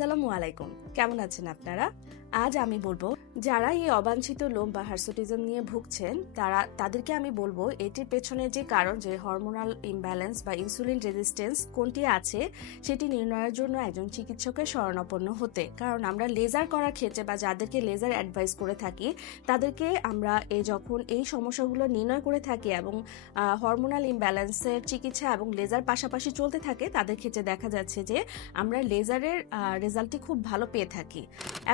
আসসালামু আলাইকুম, কেমন আছেন আপনারা? আজ আমি বলবো যারা এই অবাঞ্ছিত লোম বা হার্সুটিজম নিয়ে ভুগছেন তাদেরকে আমি বলবো এটির পেছনে যে কারণ, যে হরমোনাল ইমব্যালেন্স বা ইনসুলিন রেজিস্ট্যান্স কোনটি আছে সেটি নির্ণয়ের জন্য একজন চিকিৎসকের শরণাপন্ন হতে। কারণ আমরা লেজার করার ক্ষেত্রে বা যাদেরকে লেজার অ্যাডভাইস করে থাকি তাদেরকে আমরা যখন এই সমস্যাগুলো নির্ণয় করে থাকি এবং হরমোনাল ইমব্যালেন্সের চিকিৎসা এবং লেজার পাশাপাশি চলতে থাকে, তাদের ক্ষেত্রে দেখা যাচ্ছে যে আমরা লেজারের রেজাল্টটি খুব ভালো পেয়ে থাকি।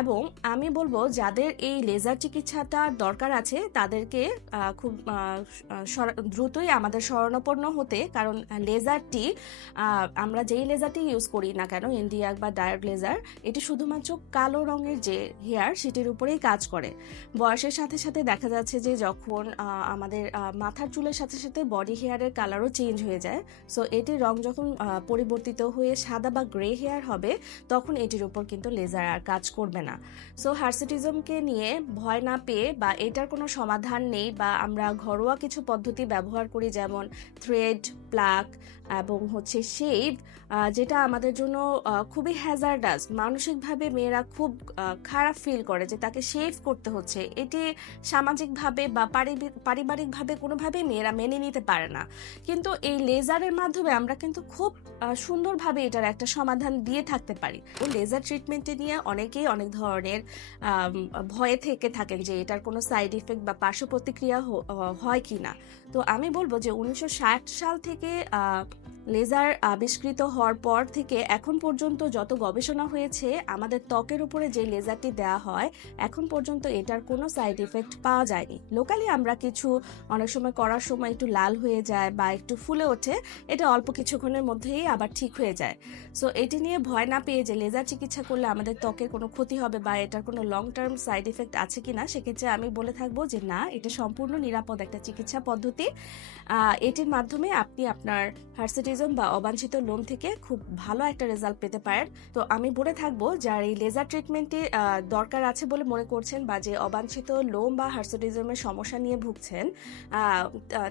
এবং আমি বলবো যাদের এই লেজার চিকিৎসাটা দরকার আছে তাদেরকে খুব দ্রুতই আমাদের শরণাপন্ন হতে। কারণ লেজারটি আমরা যেই লেজারটি ইউজ করি না কেন, ইন্ডিয়াক বা ডায়োড লেজার, এটি শুধুমাত্র কালো রঙের যে হেয়ার সেটির উপরেই কাজ করে। বয়সের সাথে সাথে দেখা যাচ্ছে যে যখন আমাদের মাথার চুলের সাথে সাথে বডি হেয়ারের কালারও চেঞ্জ হয়ে যায়। সো এটির রং যখন পরিবর্তিত হয়ে সাদা বা গ্রে হেয়ার হবে তখন এটির উপর কিন্তু লেজার আর কাজ করবে না। সো হার্সিটিজমকে নিয়ে ভয় না পেয়ে বা এটার কোনো সমাধান নেই, বা আমরা ঘরোয়া কিছু পদ্ধতি ব্যবহার করি, যেমন থ্রেড, প্লাক এবং শেভ, যেটা আমাদের জন্য খুবই হ্যাজার্ডাস। মানসিকভাবে মেয়েরা খুব খারাপ ফিল করে যে তাকে শেভ করতে হচ্ছে। এটি সামাজিকভাবে বা পারিবারিকভাবে কোনোভাবেই মেয়েরা মেনে নিতে পারে না। কিন্তু এই লেজারের মাধ্যমে আমরা কিন্তু খুব সুন্দরভাবে এটার একটা সমাধান দিয়ে থাকতে পারি। লেজার ট্রিটমেন্টে নিয়ে অনেকেই অনেক ধরনের ভয়ে থেকে থাকেন যে এটার কোনো সাইড ইফেক্ট বা পার্শ্ব প্রতিক্রিয়া হয় কিনা। তো আমি বলবো যে 1960 সাল থেকে লেজার আবিষ্কৃত হওয়ার পর থেকে এখন পর্যন্ত যত গবেষণা হয়েছে, আমাদের ত্বকের উপরে যে লেজারটি দেওয়া হয় এখন পর্যন্ত এটার কোনো সাইড ইফেক্ট পাওয়া যায়নি। লোকালি আমরা কিছু অনেক সময় করার সময় একটু লাল হয়ে যায় বা একটু ফুলে ওঠে, এটা অল্প কিছুক্ষণের মধ্যেই আবার ঠিক হয়ে যায়। সো এটি নিয়ে ভয় না পেয়ে যে লেজার চিকিৎসা করলে আমাদের ত্বকের কোনো ক্ষতি হবে বা এটার কোনো লং টার্ম সাইড ইফেক্ট আছে কিনা, সেক্ষেত্রে আমি বলে থাকবো যে না, এটা সম্পূর্ণ নিরাপদ একটা চিকিৎসা পদ্ধতি। এটির মাধ্যমে আপনি আপনার হার্সিটিজম বা অবাঞ্ছিত লোম থেকে খুব ভালো একটা রেজাল্ট পেতে পারেন। তো আমি বলে থাকবো যার এই লেজার ট্রিটমেন্টে দরকার আছে বলে মনে করছেন বা যে অবাঞ্ছিত লোম বা হার্সিটিজমের সমস্যা নিয়ে ভুগছেন,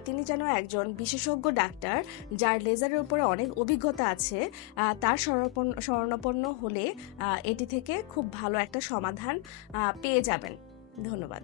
তিনি যেন একজন বিশেষজ্ঞ ডাক্তার যার লেজারের উপরে অনেক অভিজ্ঞতা আছে তার শরণাপন্ন হলে এটি থেকে খুব ভালো একটা সমাধান পেয়ে যাবেন। ধন্যবাদ।